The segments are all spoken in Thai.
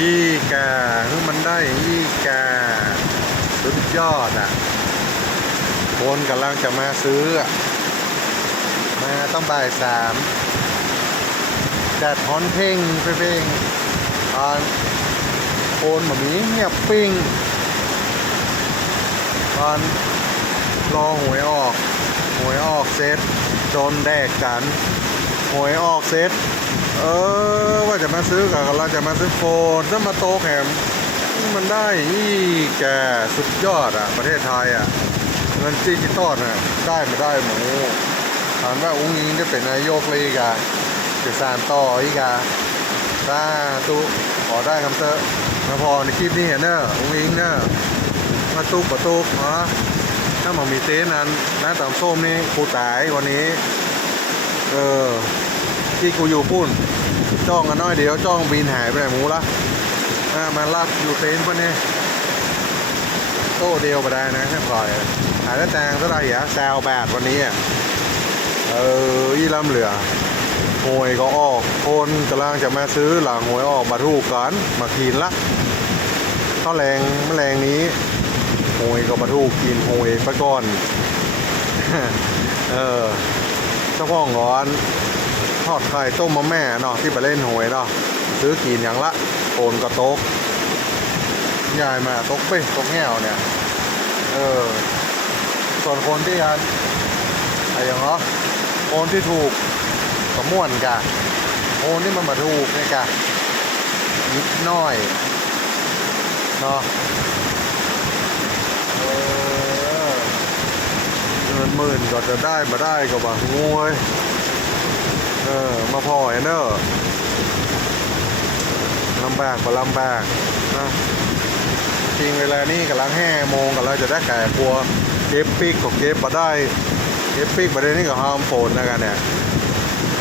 ยี่กาคือมันได้ยี่กาสุดยอดอะคนกำลังจะมาซื้ออะมาต้องบ่ายสามแดดฮอนเพ่งเพ่งตอนโคนแบบนี้เงียบปิ้งตอนรอหวยออก หวยออกเซตจนแดกกัน หวยออกเซต เออ ว่าจะมาซื้อกับเราจะมาซื้อโฟนจะมาโตแถมมันได้อีกแกสุดยอดอะ ประเทศไทยอะเงินดิจิตอลอะได้ไม่ได้หมูถามว่าอุ้งอิงจะเป็นนายกเลยอีกอะจะสานต่ออีกอะสาธุขอได้คำเตอะมาพอในคลิปนี้เห็นเนอะอุ้งอิงเนอะมาตุกประตุกเนะถ้ามันมีเต้นนั้นน้าตำส้มนี่กูตายวันนี้ เออ ที่กูอยู่ปุ่นจ้องกันน้อยเดียวจ้องบินหายไปไหนหมูละมาลักอยู่เต็นท์ปะเนี่ยโต้เดียวไปได้นะแค่ปล่อยหายแล้วแตงเท่าไหร่อะแซวแบดวันนี้เออยี่ลำเหลือหวยก็ออกคนกำลังจะมาซื้อหลังหวยออกมาถูกกันมากินละข้าวแรงแมลงนี้หวยก็มาถูกกินหวยไปก่อนเออเจ้าของร้อน ทอดไข่ต้มมะแม่เนาะที่ไปเล่นหวยเนาะซื้อกินอย่างละโอนก็โต๊กยายมาต๊กเป้ต๊กแง่วเนี่ย เออ ส่วนคนที่ยันอะไรอย่างเนาะคนที่ถูกก็ม่วนกะคนที่มันมาถูกเนี่ยกะนิดน้อยเนาะเออเงินหมื่นก็จะได้มาได้ก็บ่างวย มาพอไอ้เนอะลำบากกว่าลำบากนะจริงเวลานี้กำลังแห่โมงกันแล้วจะได้แก่กลัวเก็บปิกก็เก็บมาได้เก็บปิกมาได้นี่ก็ห้ามโฟนนะกันเนี่ย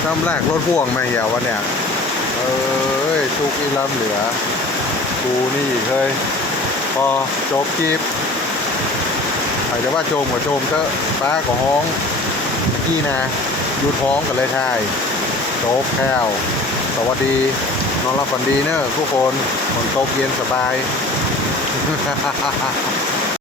น้ำแรกรถพ่วงมาเหี่ยววันเนี่ยเอ้ยทุกอีลำเหลือกูนี่เคยพอจบกีบใครจะว่าโจมกับโจมเถอะป้าก็ห้องกี้นะอยู่ท้องกันเลยทาย โจ๊กแก้ว สวัสดี นอนหลับฝันดีเนอะทุกคนฝนตกเย็นสบาย